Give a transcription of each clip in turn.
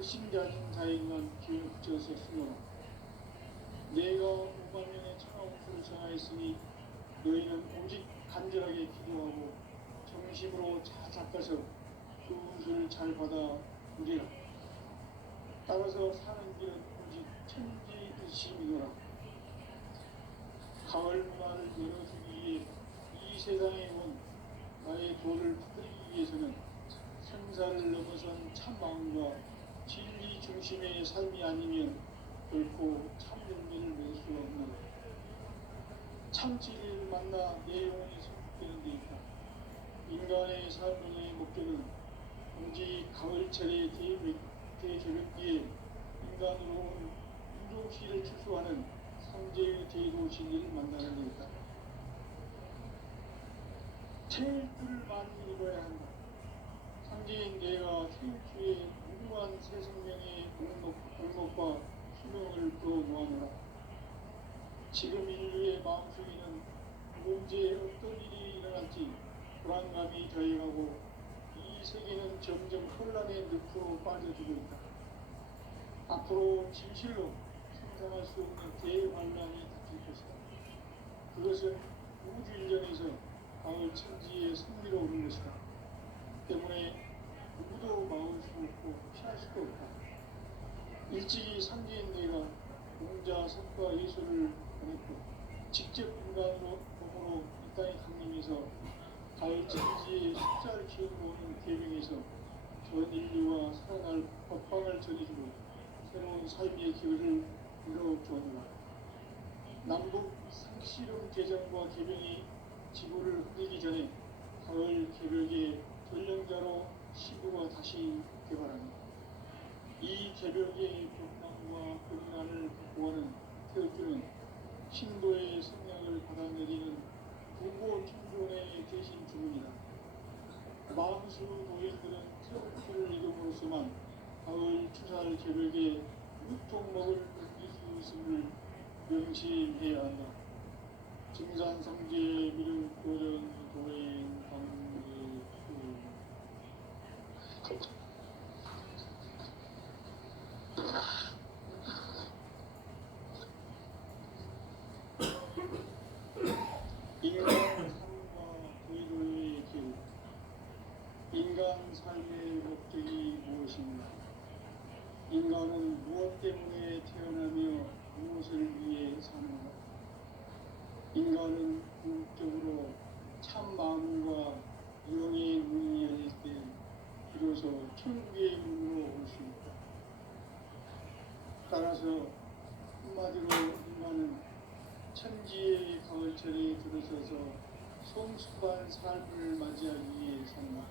불신자진 자에게만 귀를 붙여서 쓰노라. 내가 5만 명의 천하홍수를 정하였으니 너희는 오직 간절하게 기도하고 정심으로 자작가서 그 운수를 잘 받아 누리라. 따라서 사는 길은 오직 천지의심이노라. 가을 문화를 열어주기 위해 이 세상에 온 나의 도를 퍼뜨리기 위해서는 생사를 넘어선 참마음과 진리 중심의 삶이 아니면 결코 참 열매를 맺을 수가 없노라. 참 진리를 만나 내 영혼이 성숙되는 데 있다. 인간의 삶의 목적은 오직 가을철의 대저녁기에 인간으로 온 인종시를 추수하는 상제의 대도 진리를 만나는 데 있다. 태일주를 많이 읽어야 한다. 상제인 내가 태일주에 무궁한 새 생명의 공목과 수명을 부어 놓아노라. 지금 인류의 마음속에는 언제 어떤 일이 일어날지 불안감이 더해가고 이 세계는 점점 혼란의 늪으로 빠져들고 있다. 앞으로 진실로 상상할 수 없는 대환란이 닥칠 것이다. 그것은 우주일전에서 가을 천지의 승리로 오는 것이다. 때문에 누구도 막을 수 없고 피할 수도 없다. 일찍이 상제인 내가 공자, 석과 예수를 보냈고 직접 인간으로 몸으로 이 땅에 강림해서 가을 천지의 십자를 키우고 오는 계명에서 전 인류와 살아날 법방을 전해주고 새로운 삶의 기회를 이뤄주었노라. 남북 상씨름 개정과 개병이 지구를 흐리기 전에 가을 개벽의 전령자로 시부가 다시 개발합니다. 이 개벽의 벽난과 벽난을 극복하는 태극주는 신도의 생명을 받아내리는 부고 청존의 대신 주문이다. 마음수 노인들은 태극주를 이름으로서만 가을 추살 개벽의 유통목을 느낄 수 있음을 명심해야 한다. 증산성제 미륵도전 도행 방례 인간 삶과 도의도의 길. 인간 삶의 목적이 무엇인가? 인간은 무엇 때문에 태어나며 무엇을 위해 사는가? 인간은 궁극적으로 참 마음과 영의 문이 열릴 때 비로소 천국의 문으로 올 수 있다. 따라서 한마디로 인간은 천지의 가을철에 들어서서 성숙한 삶을 맞이하기 위해 산다.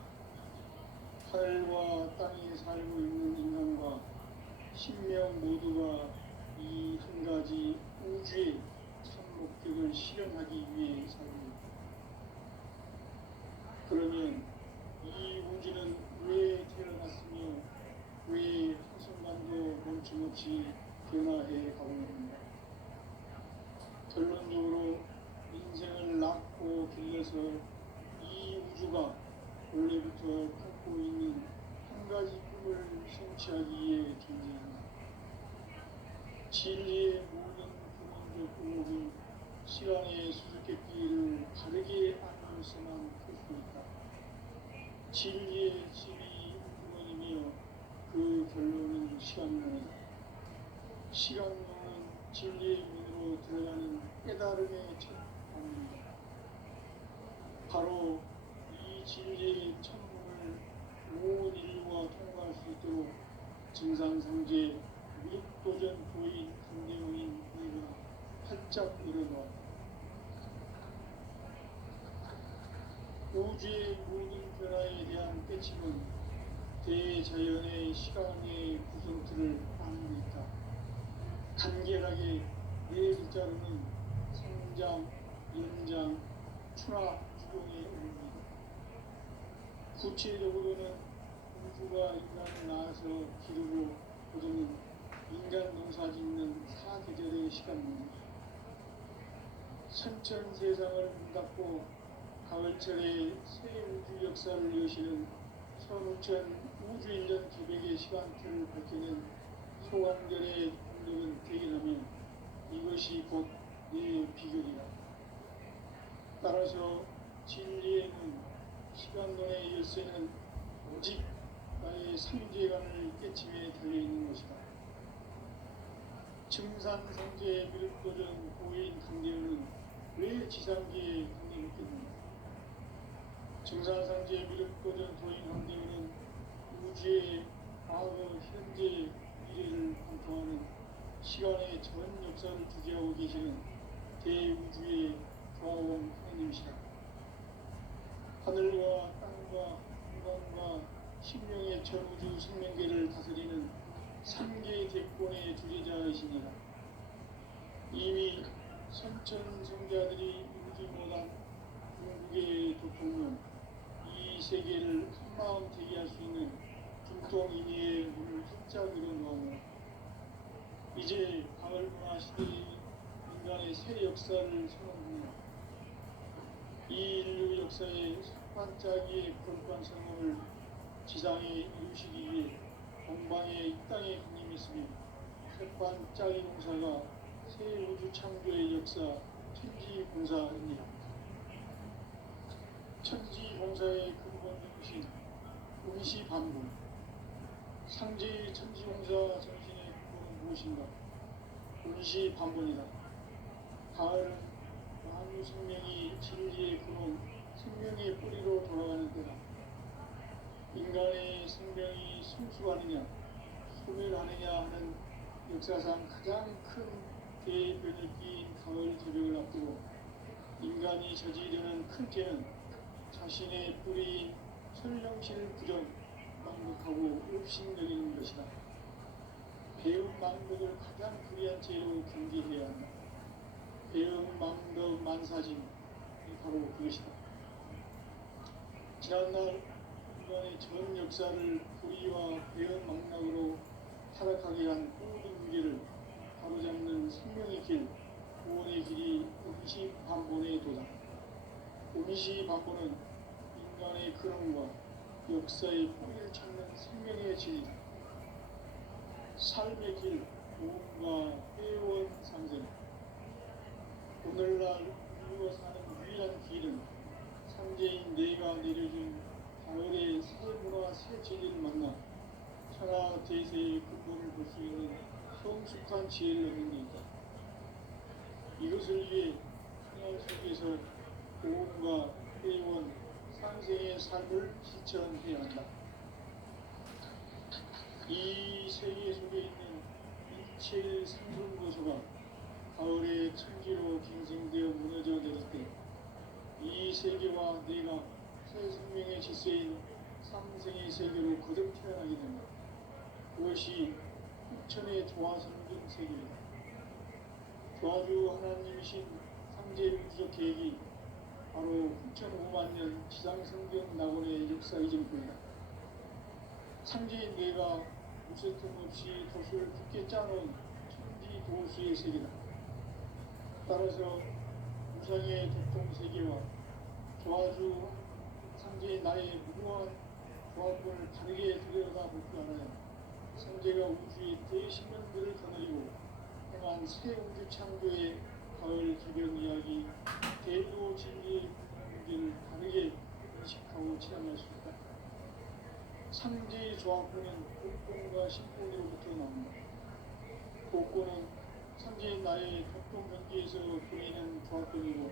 하늘과 땅에 살고 있는 인간과 신명 모두가 이 한 가지 우주의 참 목적을 실현하기 위해 살고 있다. 그러면 이 우주는 왜 태어났으며 왜 한순간도 멈춤없이 변화해 가고 있는가? 결론적으로 인생을 낳고 길러서 이 우주가 원래부터 갖고 있는 한 가지 꿈을 성취하기 위해 존재한다. 진리의 모든 근원적 의목은 시간의 수수께끼를 바르게 알면서만 풀 수 있다. 진리의 집이 근원이며 그 결론은 시간론이다. 시간론은 진리의 문으로 들어가는 깨달음의 첫 방문이다. 바로 이 진리의 천문을 온 인류가 통과할 수 있도록 증산성제 미륵도전 도인 강대용인 우리가 활짝 일어나왔다. 우주의 모든 변화에 대한 깨침은 대자연의 시간의 구성틀을 안고 있다. 간결하게 네 글자로는 성장, 연장, 추락, 주동의 의미다. 구체적으로는 우주가 인간을 낳아서 기르고 거두는 인간 농사 짓는 사계절의 시간입니다. 선천 세상을 문닫고 가을철에 새 우주 역사를 여시는 선우천 우주 1년 기백의 시간표를 밝히는 소강결의 공력은 대기라면 이것이 곧 내 비결이다. 따라서 진리의 문, 시간론의 열쇠는 오직 나의 삼재간을 깨침에 달려있는 것이다. 증산성제의 미륵도전 고인 강대우는 왜 지상계에 강림했겠는가? 증산성제의 미륵도전 도인 강대우는 우주의 과거, 현재, 미래를 관통하는 시간의 전 역사를 주재하고 계시는 대우주의 조화원 하나님이시다. 하늘과 땅과 인간과 신명의 전우주 생명계를 다스리는 삼계 대권의 주재자이시니라. 이미 선천성자들이 이루지 못한 중국의 도통은 이 세계를 한마음 되게 할 수 있는 중동인의의 문을 활짝 열어놓으며 이제 가을문화 시대의 인간의 새 역사를 선언합니다. 이 인류 역사의 반짝이의 거룩한 성공을 지상에 이루시기 위해 동방의 이 땅에 강림했으며 반짝이 공사가 새 우주 창조의 역사 천지공사입니다. 천지공사의 근본 중심 운시반복. 상제의 천지공사 정신의 근본은 무엇인가? 운시반복이다. 가을은 만유 생명이 진리의 근원, 생명의 뿌리로 돌아가는 때다. 인간의 생명이 성숙하느냐, 소멸하느냐 하는 역사상 가장 큰 대변혁기인 가을 저녁을 앞두고 인간이 저지르는 큰 죄는 자신의 뿌리인 설령실 부정, 망극하고 업신여기는 것이다. 배움 망극을 가장 불의한 죄로 경계해야 한다. 배움 망덕 만사짐이 바로 그것이다. 지난날 인간의 전 역사를 불의와 배움 망락으로 타락하게 한 모든 유리를 바로잡는 생명의 길, 구원의 길이 운시반본의 도다. 운시반본은 인간의 근원과 역사의 뿌리를 찾는 생명의 진리다. 삶의 길, 도움과 회원 상생. 오늘날 인류가 사는 유일한 길은 삼재인 내가 내려준 가을의 새 문화 새 진리를 만나 천하 대세의 근본을 볼 수 있는 성숙한 지혜를 얻는 데이다. 이것을 위해 생활 속에서 도움과 회원, 상생의 삶을 실천해야 한다. 이 세계 속에 있는 일체의 생존고소가 가을의 천지로 갱생되어 무너져 내릴 때 이 세계와 내가 새 생명의 질서인 상생의 세계로 거듭 태어나게 된다. 그것이 흑천의 조화성경 세계이다. 조화주 하나님이신 상제민주적 계획이 바로 9,500년 지상성경 낙원의 역사 이전부이다. 상제인 내가 무쇠 틈 없이 도수를 굳게 짜놓은 천지 도수의 세계다. 따라서 우상의 도통 세계와 조화주 상제인 나의 무모한 조합권을 다르게 들여다볼 줄 알아야 상제가 우주의 대신명들을 거느리고 행한 새 우주 창조의 가을 기변 이야기, 대도 진리의 문제를 다르게 인식하고 체험할 수 있다. 상제의 조합권은 복권과 신권으로부터 나온다. 복권은 상제인 나의 도통 경계에서 보이는 조합권이고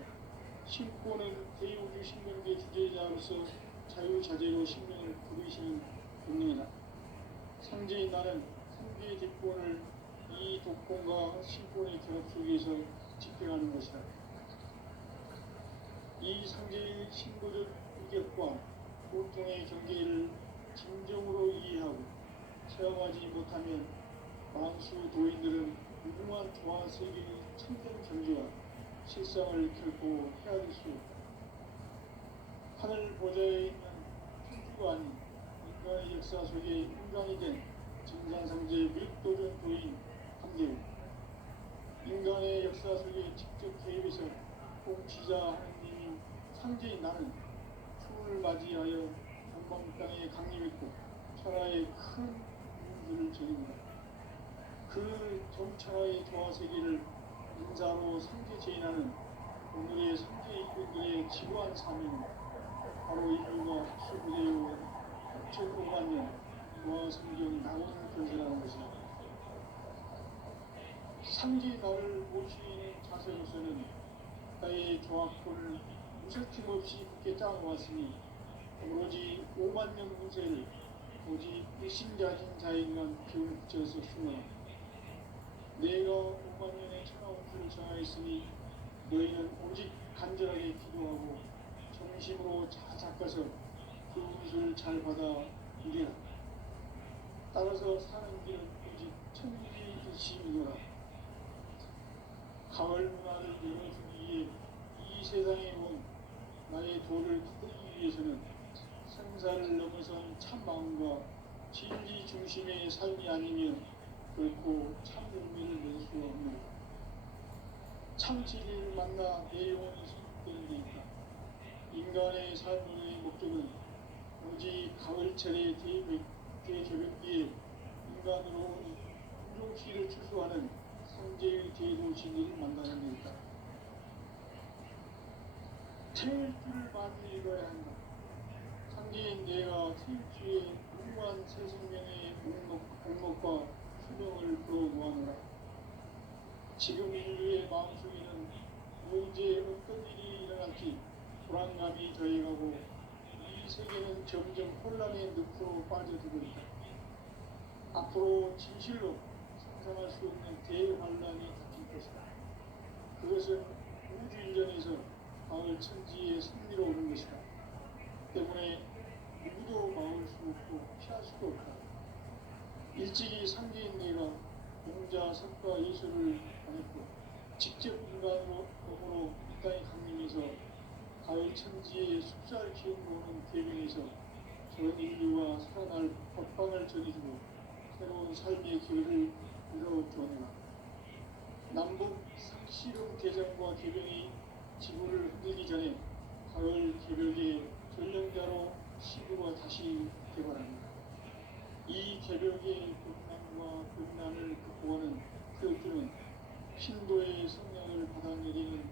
신권은 대우주 신명계 주제자로서 자유자재로 신명을 부르시는 본능이다. 상제인 나는 상계의 뒷권을 이 독권과 신권의 결합 속에서 집행하는 것이다. 이 상제의 신고적 인격과 보통의 경계를 진정으로 이해하고 체험하지 못하면 만수 도인들은 무궁한 조화 세계의 참된 경지와 실상을 결코 헤아릴 수 없다. 하늘 보좌에 있는 천주가 아닌 인간의 역사 속에 인간이 된 증산성제 미륵도전 도인 강대우. 인간의 역사 속에 직접 개입해서 공치자 하느님인 상제인 나는 추을 맞이하여 전방 땅에 강림했고 정찰하의 큰 임무를 전입니다. 그 정찰하의 조화세계를 인자로 상계제인하는 오늘의 상계 일꾼들의 지구한 사명은 바로 인류가 수부되어 6,500만 년 조화성경 낙원을 건설하는 것입니다. 상계나를 모시는 자세로서는 나의 조합권을 무색힘 없이 굳게 짜놓았으니 오로지 5만 년 문세를 오직 일심가진 자에게만 기운을 붙여서 쓰노라. 내가 5만 년의 천하운수를 정하였으니 너희는 오직 간절하게 기도하고 정심으로 잘 닦아서 그 운수를 잘 받아 누리라. 따라서 사는 길은 오직 천지이시이노라. 가을 문화를 열어주기 위해 이 세상에 온 나의 도를 기다리기 위해서는 생사를 넘어선 참 마음과 진리 중심의 삶이 아니면 결코 참 의미를 낼 수 없는 참 진리를 만나 내 영혼이 성숙되는 데 있다. 인간의 삶의 목적은 오직 가을철의 대개벽기에 인간으로 운종시를 추수하는 성제의 제도 진리를 만나는 데 있다. 태일주를 많이 읽어야 한다. 상계인 내가 태일주의 무한 새 생명의 목록과 수명을 불어모아노라. 지금 인류의 마음속에는 언제 어떤 일이 일어날지 불안감이 더해가고 이 세계는 점점 혼란의 늪으로 빠져들고 있다. 앞으로 진실로 상상할 수 없는 대환란이 닥칠 것이다. 그것은 우주인전에서 가을 천지의 승리로 오는 것이다. 때문에 누구도 막을 수 없고 피할 수도 없다. 일찍이 상계인 내가 공자, 석가, 예수를 보냈고 직접 인간으로 몸으로 이 땅에 강림해서 가을 천지의 숲살 기운으로 오는 대변에서 전 인류와 살아날 법방을 전해주고 새로운 삶의 기회를 이뤄주었노라. 남북 상시름 개정과 개병이 지구를 흔들기 전에 가을 개벽의 전령자로 시구가 다시 개발합니다. 이 개벽의 극난과 극난을 극복하는 태극기는 신도의 성령을 받아내리는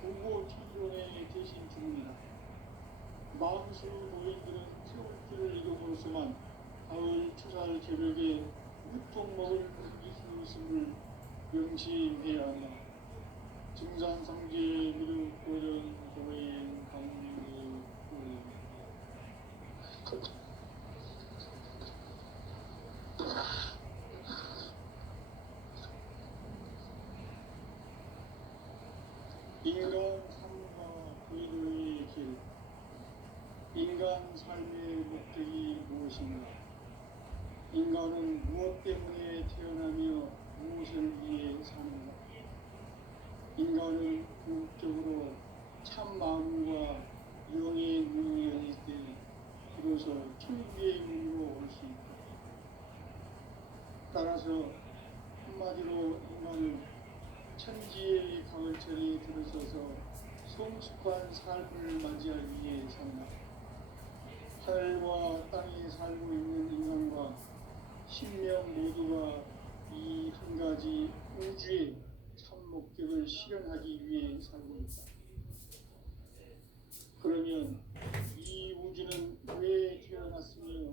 부고 천론의 대신 주문이다. 마음수 노인들은 태울길을 이름으로서만 가을 추살 개벽에 무통목을 느낄 수 있음을 명심해야 한다. 증산상제 미륵 고전 고인 강리 인간 삶과 의도의 길. 인간 삶의 목적이 무엇인가? 인간은 무엇 때문에 태어나며 무엇을 위해 사는가? 인간은 궁극적으로 참 마음과 영의 눈이 열릴 때 비로소 천국의 문으로 올 수 있다. 따라서 한마디로 인간은 천지의 가을철에 들어서서 성숙한 삶을 맞이하기 위해 산다. 하늘과 땅에 살고 있는 인간과 신명 모두가 이 한 가지 우주의 참 목적을 실현하기 위해 살고 있다. 그러면 이 우주는 왜 태어났으며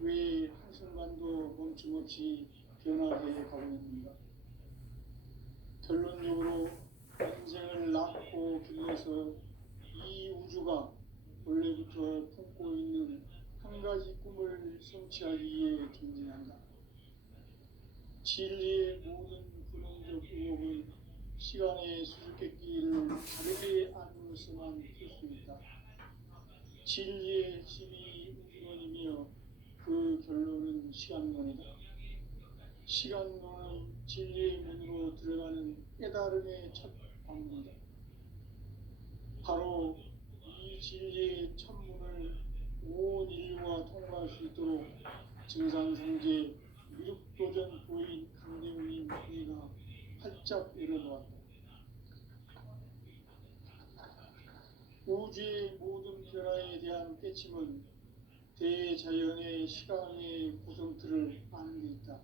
왜 한순간도 멈춤없이 변화해 가고 있는가? 결론적으로 인생을 낳고 길러서 이 우주가 원래부터 품고 있는 한 가지 꿈을 성취하기 위해 존재한다. 진리의 모든 근원적 의혹은 시간의 수수께끼를 다르게 안으로서만 풀 수 있다. 진리의 핵심이 우주론이며 그 결론은 시간론이다. 시간론은 진리의 문으로 들어가는 깨달음의 첫 방문이다. 바로 이 진리의 첫 문을 온 인류가 통과할 수 있도록 증산상제 미륵도전 부인 강대웅이 우리가 활짝 열어놓았다. 우주의 모든 변화에 대한 깨침은 대자연의 시간의 구성틀을 아는 데 있다.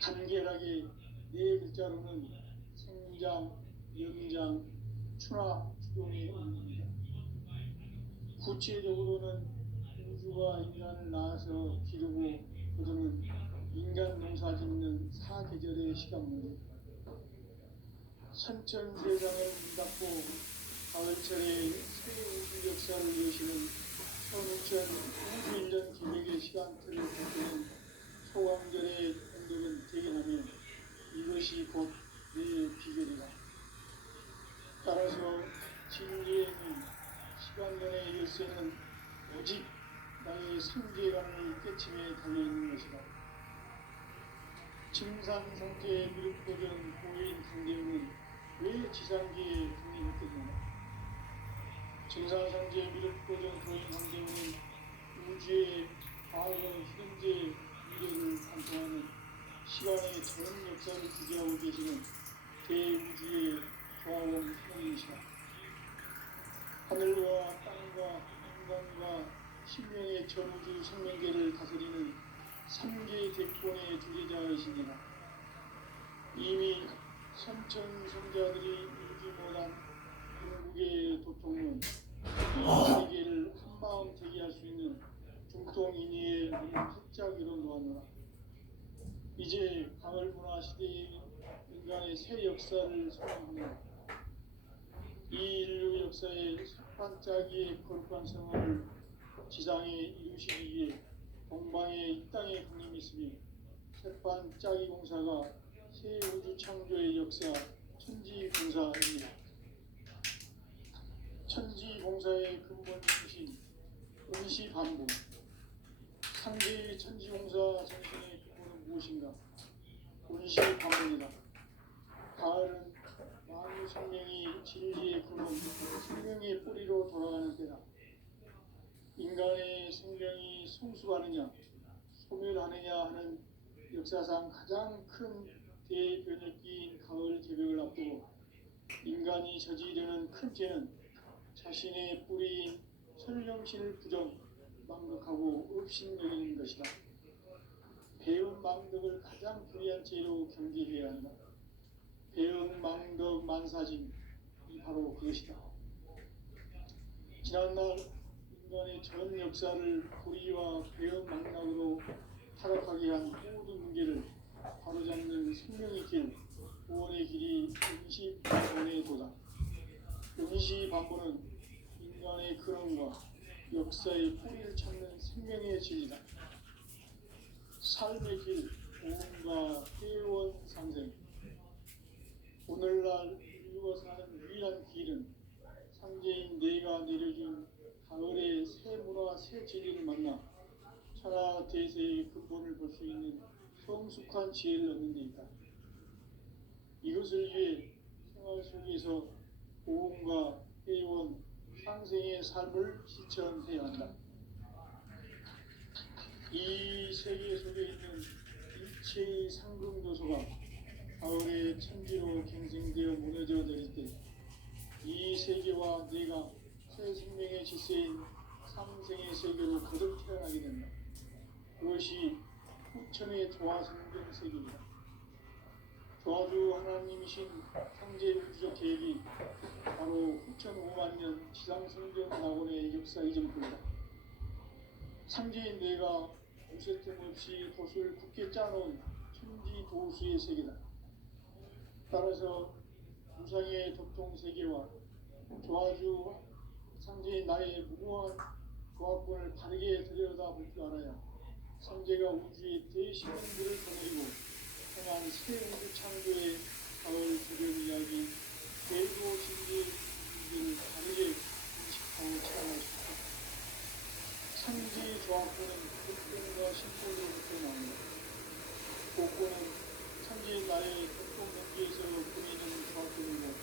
간결하게 네 글자로는 생장, 영장, 추나 추동의 의미입니다. 구체적으로는 우주가 인간을 낳아서 기르고 거두는 인간 농사 짓는 사계절의 시간입니다. 선천 세상을 문닫고 가을철에 새 우주 역사를 여시는 15,000 우주 1년 기획의 시간틀을 보는 소강절의 공덕은 대견하며 이것이 곧 내 비결이다. 따라서 진리의 문, 시간론의 열쇠는 오직 나의 상제감을 깨침에 달려있는 것이다. 증산성제의 미륵도전 고인 강대웅은 왜 지상계에 군림했겠느냐. 증산성제의 미륵도전 고인 강대웅은 우주의 과거, 현재, 미래를 관통하는 시간의 전 역사를 주재하고 계시는 대우주의 조화원 형님이시다. 하늘과 땅과 인간과 신명의 전우주 생명계를 다스리는 3개 대권의 주제자이시니라. 이미 선천성자들이 이루지 못한 궁극의 도통은 이 세계를 한마음 되게 할 수 있는 중통인의의 문을 활짝 열어놓았노라. 이제 가을문화 시대의 인간의 새 역사를 소망하노라. 이 인류 역사의 반짝이의 거룩한 성화를 지상에 이루시기 위해 동방에 이 땅에 강림했으며 새반짝이 공사가 새 우주 창조의 역사 천지공사입니다. 천지공사의 근본이신 은시반복, 상제의 천지공사 정신의 근본은 무엇인가? 은시반복이다. 가을은 만유 생명이 진리의 근원, 생명의 뿌리로 돌아가는 때다. 인간의 생명이 성숙하느냐, 소멸하느냐 하는 역사상 가장 큰 대변혁기인 가을 개벽을 앞두고 인간이 저지르는 큰 죄는 자신의 뿌리인 설령신을 부정, 망덕하고 업신여기는 것이다. 배은 망덕을 가장 불의한 죄로 경계해야 한다. 배은 망덕 만사짐이 바로 그것이다. 지난날 인간의 전 역사를 불의와 배은 망락으로 타락하게 한 모든 문제를 바로잡는 생명의 길, 구원의 길이 은시반본의 도다. 은시반본은 인간의 근원과 역사의 뿌리를 찾는 생명의 진리다. 삶의 길, 오음과 회원 상생. 오늘날 인류가 사는 유일한 길은 상제인 내가 내려준 가을의 새 문화, 새 진리를 만나 천하 대세의 근본을 볼 수 있는 성숙한 지혜를 얻는 데 있다. 이것을 위해 생활 속에서 오음과 회원, 상생의 삶을 실천해야 한다. 이 세계 속에 있는 일체의 상금도서가 가을의 천지로 갱생되어 무너져 내릴 때 이 세계와 내가 새 생명의 질서인 상생의 세계로 거듭 태어나게 된다. 그것이 후천의 조화성경 세계입니다. 조화주 하나님이신 상제 우주적 계획이 바로 후천 5만 년 지상성경 낙원의 역사 이전부이다. 상제인 내가 무쇠틈 없이 돛을 굳게 짜놓은 천지 도수의 세계다. 따라서 무상의 도통 세계와 조화주 상제인 나의 무궁한 조합권을 바르게 들여다볼 줄 알아야 상제가 우주의 대신의 물을 거느리고 행한 새 우주 창조의 가을 개벽 이야기, 대도 진리의 문제를 바르게 인식하고 체험할 수 있다. 상제의 조합권은 복권과 신권으로부터 나옵니다. 복권은 상제의 나의 도통 경기에서 보내는 조합권이고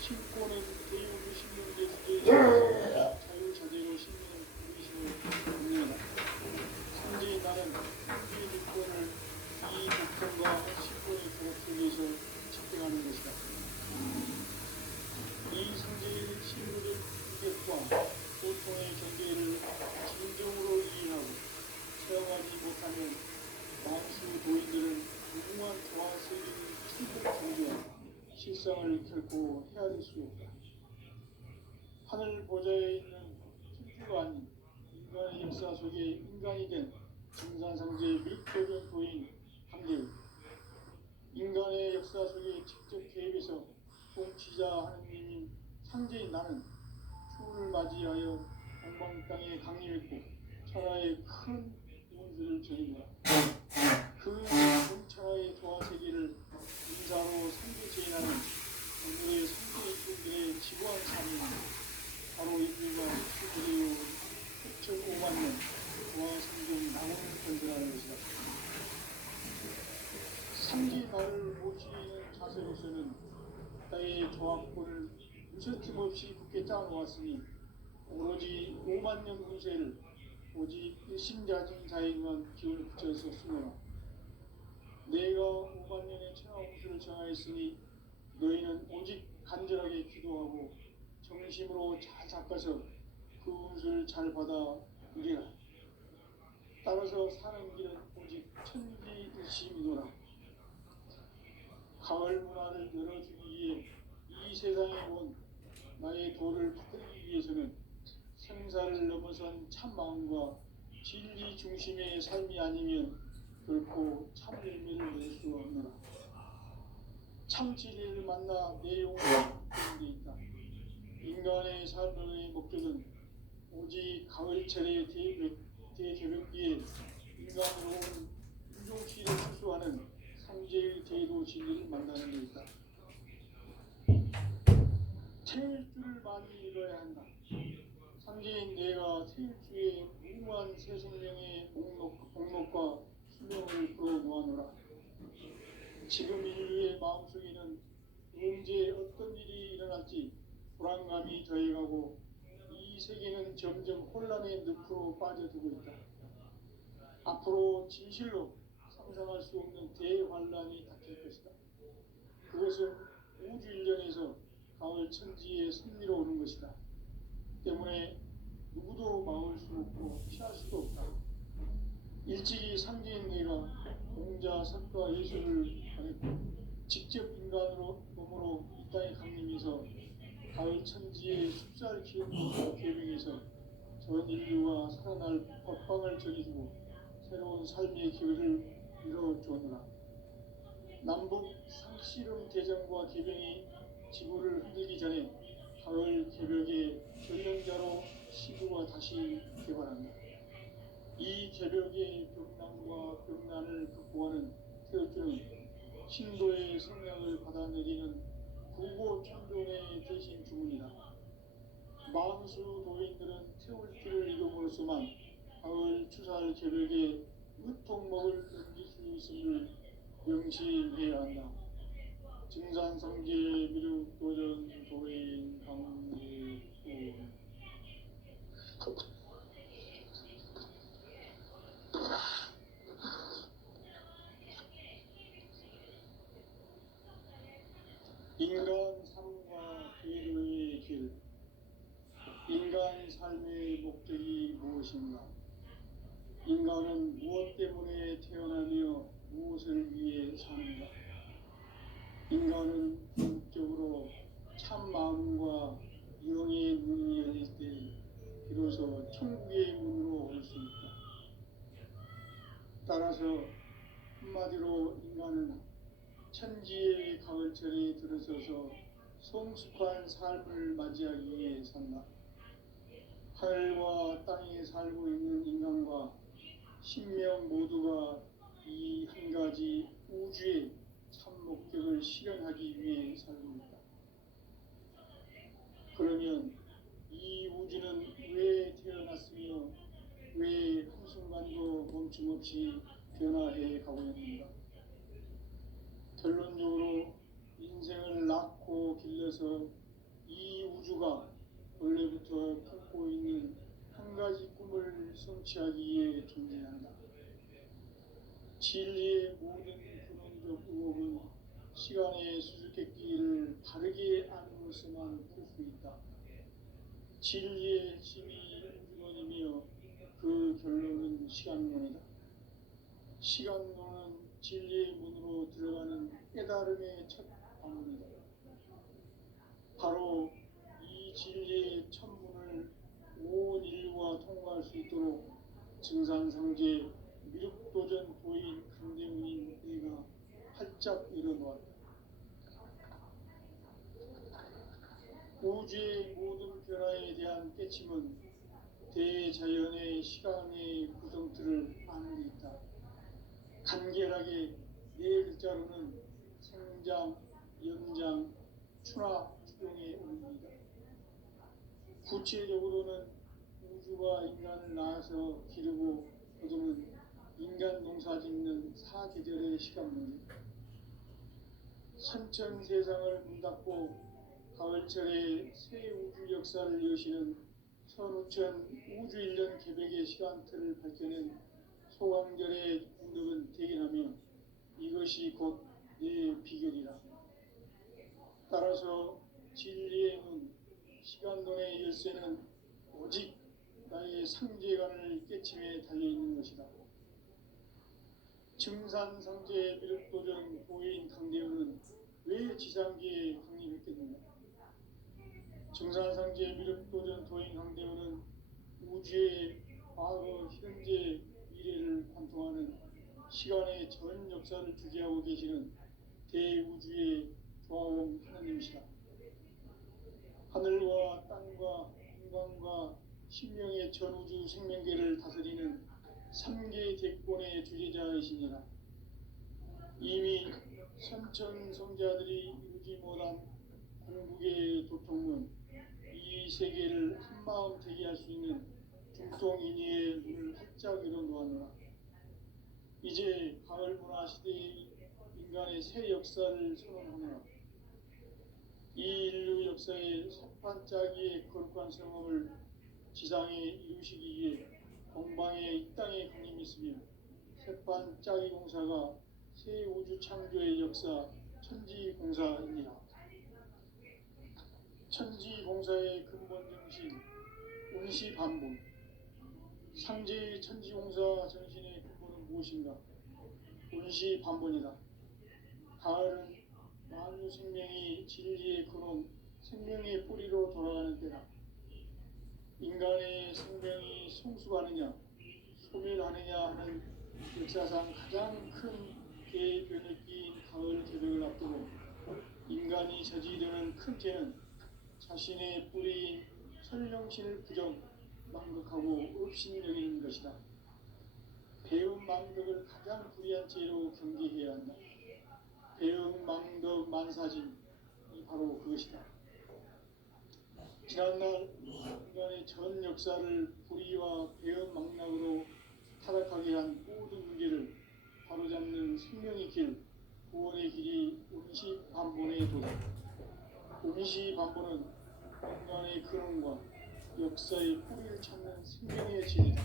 신권은 대우주 신명제 주제의 자유자재로 신명을 부르심을 돕는다. 상제의 나는 상제의 주권을 이 복권과 신권의 조합 속에서 집행하는 것이다. 이 상제의 신물의 인격과 보통의 경계를 진정으로 무궁한 조화 세계를 충분히 존중하고 실상을 결코 헤아릴 수 없다. 하늘 보좌에 있는 천주가 아닌 인간의 역사 속에 인간이 된 증산상제 및 교변도인 한계의 인간의 역사 속에 직접 개입해서 통치자 하느님인 상제인 나는 추운을 맞이하여 동방 땅에 강림했고 천하의 큰 운수를 전인다. 그 천하의 조화 세계를 인사로 상주 제인하는 오늘의 상주 인들의 지구한 삶입니다. 바로 인류가 수그리고 6,500만 년 조화 상종 나무를 건설하는 것이다. 상지 나를 모시는 자세로서는 나의 조합권을 무서짐 없이 굳게 짜놓았으니 오로지 5만 년 운세를 오직 일심자진 자에게만 기운을 붙여서 쓰노라. 내가 5만 년의 천하 운수를 정하였으니 너희는 오직 간절하게 기도하고 정심으로 잘 닦아서 그 운수를 잘 받아 누리라. 따라서 사는 길은 오직 천지일심이노라. 가을 문화를 열어주기 위해 이 세상에 온 나의 도를 붙들기 위해서는 생사를 넘어선 참 마음과 진리 중심의 삶이 아니면 결코 참 열매를 낼 수 없노라. 참 진리를 만나 내 영혼이 복되게 있다. 인간의 삶의 목적은 오직 가을철의 대개벽기에 인간으로 온 인종시를 수수하는 상제의 대도 진리를 만나는 데 있다. 태일주를 많이 읽어야 한다. 상제인 내가 태일주의 무궁한 새 생명의 목록과 수명을 풀어놓아노라. 지금 인류의 마음속에는 언제 어떤 일이 일어날지 불안감이 더해가고 이 세계는 점점 혼란의 늪으로 빠져들고 있다. 앞으로 진실로 상상할 수 없는 대환란이 닥칠 것이다. 그것은 우주 일련에서 가을 천지의 섭리로 오는 것이다. 때문에 누구도 막을 수 없고 피할 수도 없다. 일찍이 상제인 내가 공자, 석가, 예수를 보냈고 직접 인간으로 몸으로 이 땅에 강림해서 가을 천지의 숲살 기운을 계명해서 전 인류가 살아날 법방을 전해주고 새로운 삶의 기회를 이뤄주었노라. 남북 상씨름 대전과 개병이 지구를 흔들기 전에 가을 개벽의 전령자로 시구가 다시 개발한다. 이 개벽의 벽난과 벽난을 극복하는 태엽주는 신도의 성량을 받아내리는 구고 천종의 대신 주문이다. 만수 도인들은 태울길을 이름으로서만 가을 추살 개벽의 으통목을 넘길 수 있음을 명심해야 한다. 증산상제 미륵 도전 도인 강례 인간 삶과 계도의 길. 인간 삶의 목적이 무엇인가? 인간은 무엇 때문에 태어나며 무엇을 위해 사는가? 인간은 궁극적으로 참 마음과 영의 문이 열릴 때 비로소 천국의 문으로 올 수 있다. 따라서 한마디로 인간은 천지의 가을철에 들어서서 성숙한 삶을 맞이하기 위해 산다. 하늘과 땅에 살고 있는 인간과 신명 모두가 이 한 가지 우주의 참 목적을 실현하기 위해 살고 있다. 그러면 이 우주는 왜 태어났으며 왜 한순간도 멈춤없이 변화해 가고 있는가? 결론적으로 인생을 낳고 길러서 이 우주가 원래부터 품고 있는 한 가지 꿈을 성취하기 위해 존재한다. 진리의 모든 근원적 의혹은 시간의 수수께끼를 바르게 안으로서만 풀 수 있다. 진리의 핵심이 우주론이며 그 결론은 시간론이다. 시간론은 진리의 문으로 들어가는 깨달음의 첫 방문이다. 바로 이 진리의 첫 문을 온 인류가 통과할 수 있도록 증산상제 미륵도전 도인 강대문인 내가 활짝 열어놓았다. 우주의 모든 변화에 대한 깨침은 대자연의 시간의 구성틀을 아는 데 있다. 간결하게 네 글자로는 생장, 연장, 추나 추동의 의미이다. 구체적으로는 우주가 인간을 낳아서 기르고 거두는 인간 농사 짓는 사계절의 시간 문제, 선천 세상을 문닫고 가을철에 새 우주 역사를 여시는 선우천 우주 1년 계백의 시간틀을 밝혀낸 소강절의 공덕은 대견하며 이것이 곧 내 비결이라. 따라서 진리의 문, 시간론의 열쇠는 오직 나의 상제관을 깨침에 달려있는 것이다. 증산상제 미륵도전 도인 강대훈은 왜 지상계에 강림했겠느냐? 증산상제 미륵도전 도인 강대훈은 우주의 과거, 현재, 미래를 관통하는 시간의 전 역사를 주재하고 계시는 대우주의 조화원 하나님이시다. 하늘과 땅과 인간과 신명의 전우주 생명계를 다스리는 3개 대권의 주재자이시니라. 이미 선천성자들이 이루지 못한 궁극의 도통문, 이 세계를 한마음 대기할 수 있는 중통인의의 문을 활짝 열어놓았노라. 이제 가을 문화 시대의 인간의 새 역사를 선언하노라. 이 인류 역사의 석판짜기의 거룩한 성업을 지상에 이루시기 위해 동방의 이 땅에 강림했으며 새판짜기 공사가 새 우주 창조의 역사 천지공사입니다. 천지공사의 근본 정신 운시반본, 상제의 천지공사 정신의 근본은 무엇인가? 운시반본이다. 가을은 만유 생명이 진리의 근원, 생명의 뿌리로 돌아가는 때다. 인간의 생명이 성숙하느냐, 소멸하느냐 하는 역사상 가장 큰 대변을 끼인 가을 계백을 앞두고 인간이 저지르는 큰 죄는 자신의 뿌리인 설령신을 부정, 망극하고 업신여기는 것이다. 배움 망덕을 가장 불의한 죄로 경계해야 한다. 배움 망덕 만사진이 바로 그것이다. 지난날 인간의 전 역사를 불의와 배움 망락으로 타락하게 한 모든 문제를 바로잡는 생명의 길, 구원의 길이 운시반본의 도다. 운시반본은 인간의 근원과 역사의 뿌리를 찾는 생명의 진이다.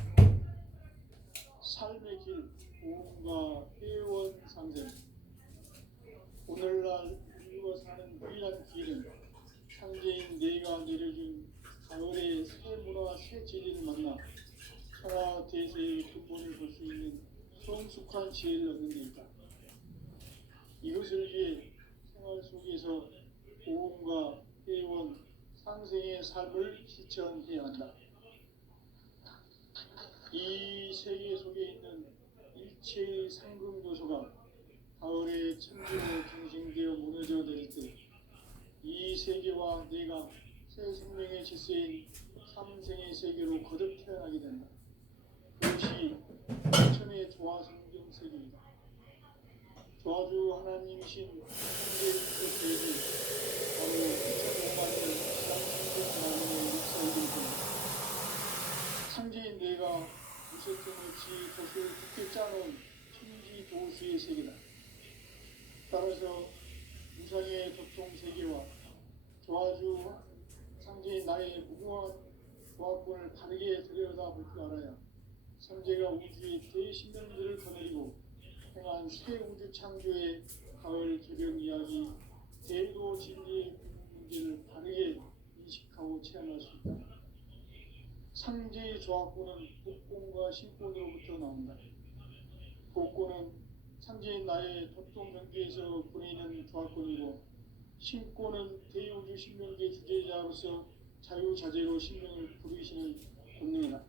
삶의 길, 보험과 회원상생. 오늘날 인류가 사는 유일한 길은 상제인 내가 내려준 가을의 새 문화, 새 진리를 만나 천하 대세의 근본을 볼 수 있는 성숙한 지혜를 얻는 데 있다. 이것을 위해 생활 속에서 보험과 회원, 상생의 삶을 실천해야 한다. 이 세계 속에 있는 일체의 상금 요소가 가을의 천지로 경생되어 무너져 내릴 때 이 세계와 내가 새 생명의 질서인 삼생의 세계로 거듭 태어나게 된다. 그것이 천의 조화성경 세계이다. 조화주 하나님이신 천재의 세계, 바로 2,500만 년 지상성경 나눔의 역사이기 때문이다. 상제인 내가 무쇠점 없이 돛을 굳게 짜놓은 천지 도수의 세계다. 따라서 무상의 도통 세계와 조화주 상제인 나의 무궁한 조화권을 바르게 들여다볼 줄 알아야 삼재가 우주의 대신령들을 거느리고 행한 새 우주 창조의 가을 개변 이야기, 대도 진리의 문제를 바르게 인식하고 체험할 수 있다. 상제의 조화권은 복권과 신권으로부터 나온다. 복권은 상제인 나의 도통 경계에서 보내는 조합권이고 신권은 대우주 신명계 주제자로서 자유자재로 신명을 부르시는 본능이다.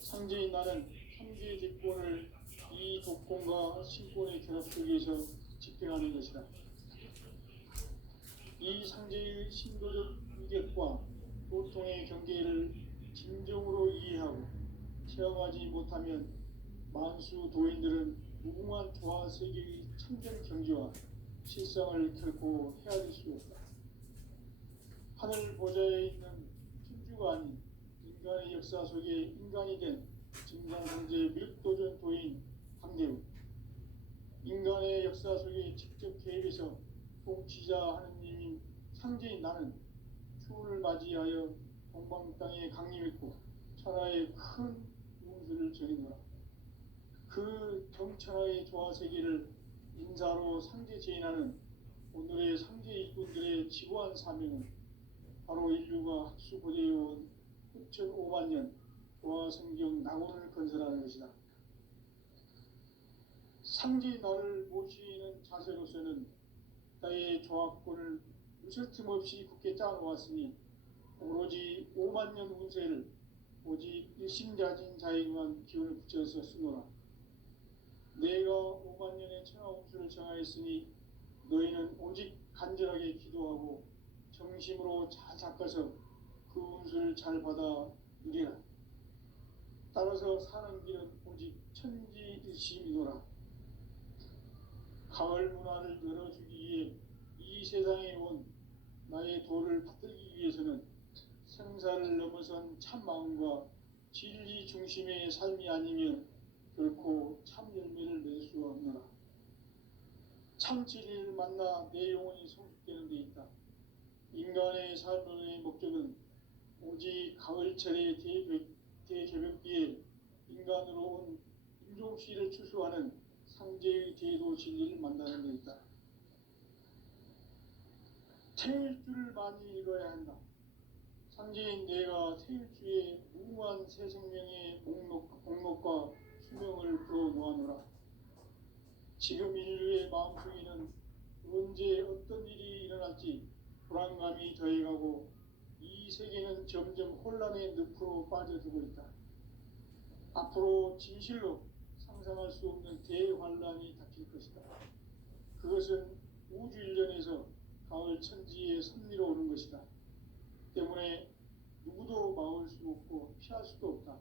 상제인 나는 삼계 직권을 이 독권과 신권의 결합 속에서 집행하는 것이다. 이 상제의 신도적 위격과 도통의 경계를 진정으로 이해하고 체험하지 못하면 만수 도인들은 무궁한 조화 세계의 참된 경지와 실상을 결코 헤아릴 수 없다. 하늘 보좌에 있는 천주가 아닌 인간의 역사 속에 인간이 된 증상상제 밀도전 도인 강대우, 인간의 역사 속에 직접 개입해서 통치자 하느님인 상제인 나는 추운을 맞이하여 동방 땅에 강림했고 천하의 큰 운수를 전해노라. 그 경천하의 조화세계를 인사로 상제 제인하는 오늘의 상제 일꾼들의 지고한 사명은 바로 인류가 학수고대해온 6,500만 년 조화성경 낙원을 건설하는 것이다. 상제 나를 모시는 자세로서는 나의 조합권을 무설틈 없이 굳게 짜놓았으니 오로지 5만 년 운세를 오직 일심자진 자에게만 기운을 붙여서 쓰노라. 내가 5만 년의 천하 운수를 정하였으니 너희는 오직 간절하게 기도하고 정심으로 잘 닦아서 그 운수를 잘 받아 누리라. 따라서 사는 길은 오직 천지일심이노라. 가을 문화를 열어주기 위해 이 세상에 온 나의 도를 받들기 위해서는 생사를 넘어선 참 마음과 진리 중심의 삶이 아니면 결코 참 열매를 낼 수 없노라. 참 진리를 만나 내 영혼이 성숙되는 데 있다. 인간의 삶의 목적은 오직 가을철의 대개벽기에 인간으로 온 인종씨를 추수하는 상제의 대도 진리를 만나는 데 있다. 태일주를 많이 읽어야 한다. 상제인 내가 태일주의 무궁한 새 생명의 목록과 수명을 풀어놓아노라. 지금 인류의 마음속에는 언제 어떤 일이 일어날지 불안감이 더해가고 이 세계는 점점 혼란의 늪으로 빠져들고 있다. 앞으로 진실로 상상할 수 없는 대환란이 닥칠 것이다. 그것은 우주 일련에서 가을 천지의 섭리로 오는 것이다. 때문에 누구도 막을 수 없고 피할 수도 없다.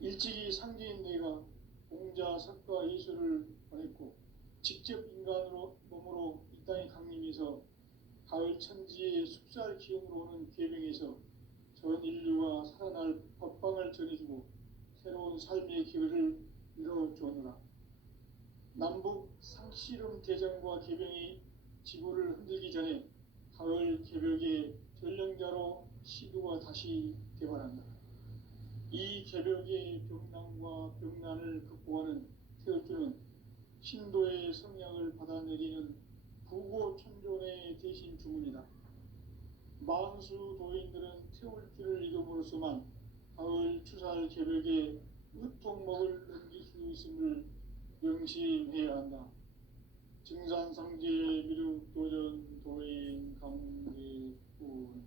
일찍이 상제인 내가 공자, 석가, 예수를 보냈고 직접 인간으로 몸으로 이 땅에 강림해서 가을 천지의 숲살 기운으로 오는 계명에서 전 인류가 살아날 법방을 전해주고 새로운 삶의 기회를 이뤄주노라. 남북 상씨름 대전과 계병이 지구를 흔들기 전에 가을 개벽의 전령자로 시도가 다시 개발한다. 이 개벽의 병난과 병난을 극복하는 태어주는 신도의 성약을 받아내리는 부고천존의 대신 주문이다. 만수 도인들은 태울주를 이름으로서만 가을 추살 개벽의 으통목을 넘길 수 있음을 명심해야 한다. 증산상제 미륵도전 도인 강대군.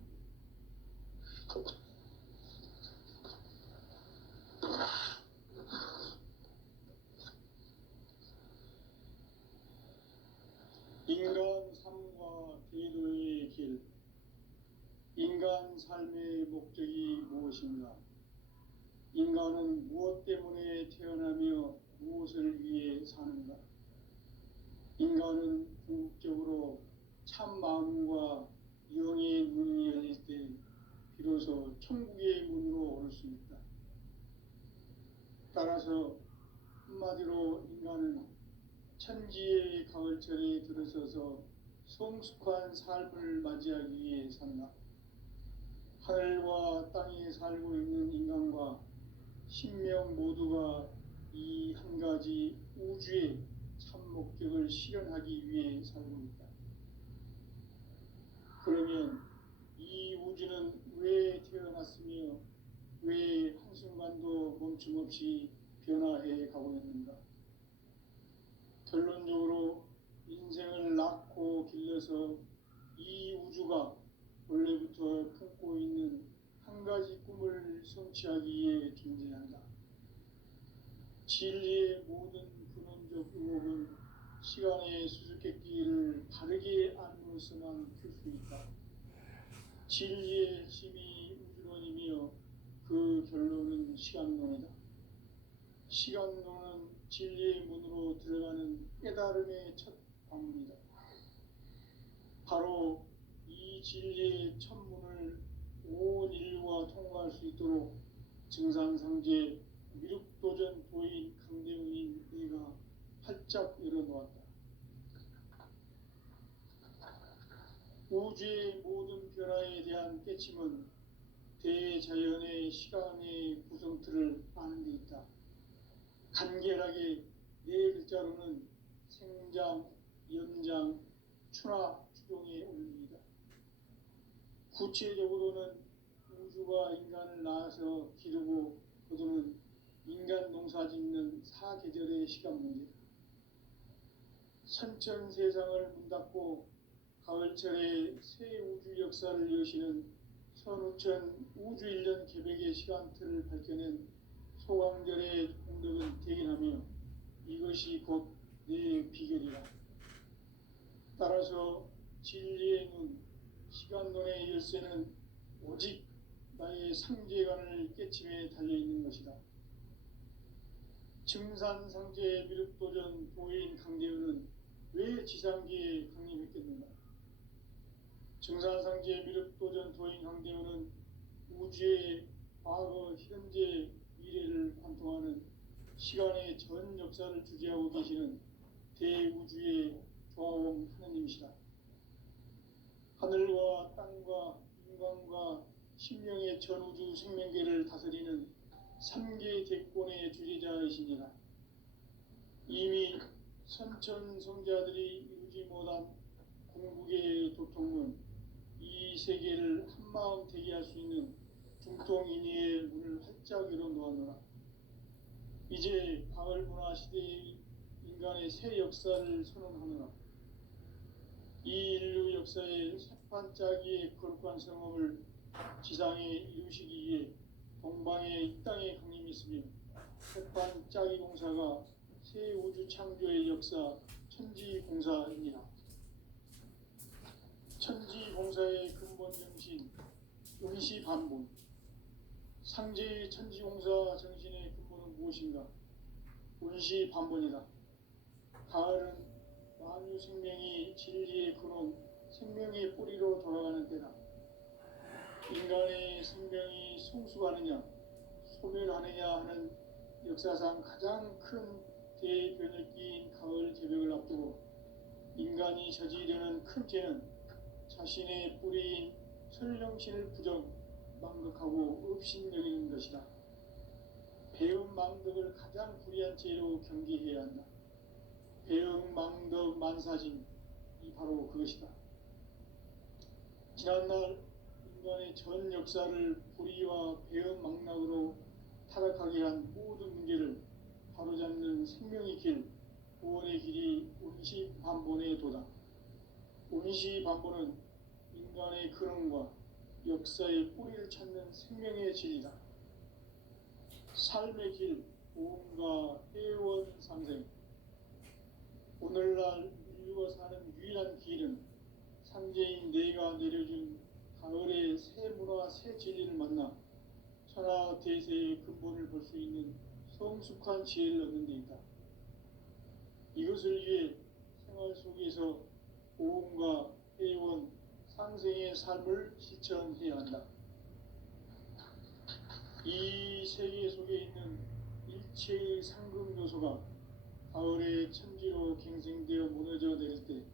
인간 삶과 대도의 길. 인간 삶의 목적이 무엇인가? 인간은 무엇 때문에 태어나며 무엇을 위해 사는가? 인간은 궁극적으로 참 마음과 영의 문이 열릴 때 비로소 천국의 문으로 올 수 있다. 따라서 한마디로 인간은 천지의 가을철에 들어서서 성숙한 삶을 맞이하기 위해 산다. 하늘과 땅에 살고 있는 인간과 신명 모두가 이 한 가지 우주의 참 목적을 실현하기 위해 살고 있다. 그러면 이 우주는 왜 태어났으며 왜 한순간도 멈춤없이 변화해 가고 있는가? 결론적으로 인생을 낳고 길러서 이 우주가 원래부터 품고 있는 한 가지 꿈을 성취하기 위해 존재한다. 진리의 모든 근원적 의혹은 시간의 수수께끼를 바르게 알므로서만 풀 수 있다. 진리의 핵심이 우주론이며 그 결론은 시간론이다. 시간론은 진리의 문으로 들어가는 깨달음의 첫 방문이다. 바로 이 진리의 첫 문을 온 인류가 통과할 수 있도록 증산상제 미륵도전 도인 강대웅인 내가 활짝 열어놓았다. 우주의 모든 변화에 대한 깨침은 대자연의 시간의 구성틀을 아는 데 있다. 간결하게 네 글자로는 생장, 연장, 추나 추동의 원리이다. 구체적으로는 우주가 인간을 낳아서 기르고 거두는 인간 농사 짓는 사계절의 시간 문제다. 선천 세상을 문 닫고 가을철에 새 우주 역사를 여시는 선우천 우주 1년 계백의 시간틀을 밝혀낸 소강절의 공덕은 대견하며 이것이 곧 내 비결이다. 따라서 진리의 눈, 시간론의 열쇠는 오직 나의 상제관을 깨침에 달려있는 것이다. 증산상제 미륵도전 도인 강대훈은 왜 지상계에 강림했겠는가? 증산상제 미륵도전 도인 강대훈은 우주의 과거, 현재, 미래를 관통하는 시간의 전 역사를 주재하고 계시는 대우주의 조화원 하느님이시다. 하늘과 땅과 인간과 신명의 전우주 생명계를 다스리는 3계 대권의 주재자이시니라. 이미 선천성자들이 이루지 못한 궁극의 도통문, 이 세계를 한마음 되게 할 수 있는 중통인의의 문을 활짝 열어놓았노라. 이제 가을 문화 시대의 인간의 새 역사를 선언하노라. 이 인류 역사의 새판짜기의 거룩한 성업을 지상에 이루시기 위해 동방의 이 땅에 강림했으며 새판짜기 공사가 새 우주 창조의 역사 천지공사입니다. 천지공사의 근본 정신 운시반본, 상제의 천지공사 정신의 근본은 무엇인가? 운시반본이다. 가을은 만유 생명이 진리의 근원, 생명의 뿌리로 돌아가는 때다. 인간의 생명이 성숙하느냐, 소멸하느냐 하는 역사상 가장 큰 대변혁기인 가을 개벽을 앞두고 인간이 저지르는 큰 죄는 자신의 뿌리인 설령신을 부정, 망극하고 업신여기는 것이다. 배음 망덕을 가장 불의한 죄로 경계해야 한다. 배음 망덕 만사진, 이 바로 그것이다. 지난날 인간의 전 역사를 불의와 배음 망락으로 타락하게 한 모든 문제를 바로잡는 생명의 길, 구원의 길이 운시반본의 도다. 운시반본은 인간의 근원과 역사의 뿌리를 찾는 생명의 진리다. 삶의 길, 보험과 회원 상생. 오늘날 인류가 사는 유일한 길은 상제인 내가 내려준 가을의 새 문화, 새 진리를 만나 천하 대세의 근본을 볼 수 있는 성숙한 지혜를 얻는 데 있다. 이것을 위해 생활 속에서 보험과 회원, 상생의 삶을 실천해야 한다. 이 세계 속에 있는 일체의 상금 요소가 가을의 천지로 갱생되어 무너져 내릴 때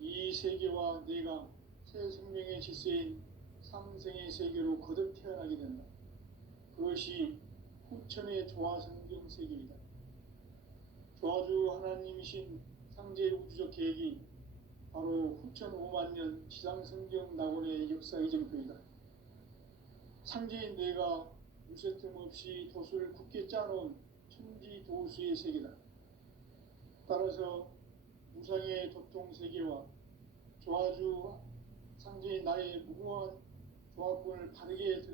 이 세계와 내가 새 생명의 질서인 상생의 세계로 거듭 태어나게 된다. 그것이 후천의 조화성경 세계이다. 조화주 하나님이신 상제 우주적 계획이 바로 후천 5만 년 지상성경 낙원의 역사 이정표이다. 상제인 내가 무쇠틈 없이 도수를 굳게 짜놓은 천지 도수의 세계다. 따라서 무상의 도통 세계와 조아주 상제인 나의 무궁한 조합권을 바르게